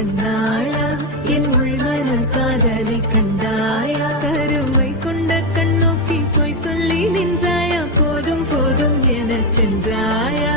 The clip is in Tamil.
கண்ணாளா என் உள்மன காதலை கண்டாயா கருமை கொண்ட கண்ணோக்கி போய் சொல்லி நின்றாயா போதும் போதும் என சென்றாயா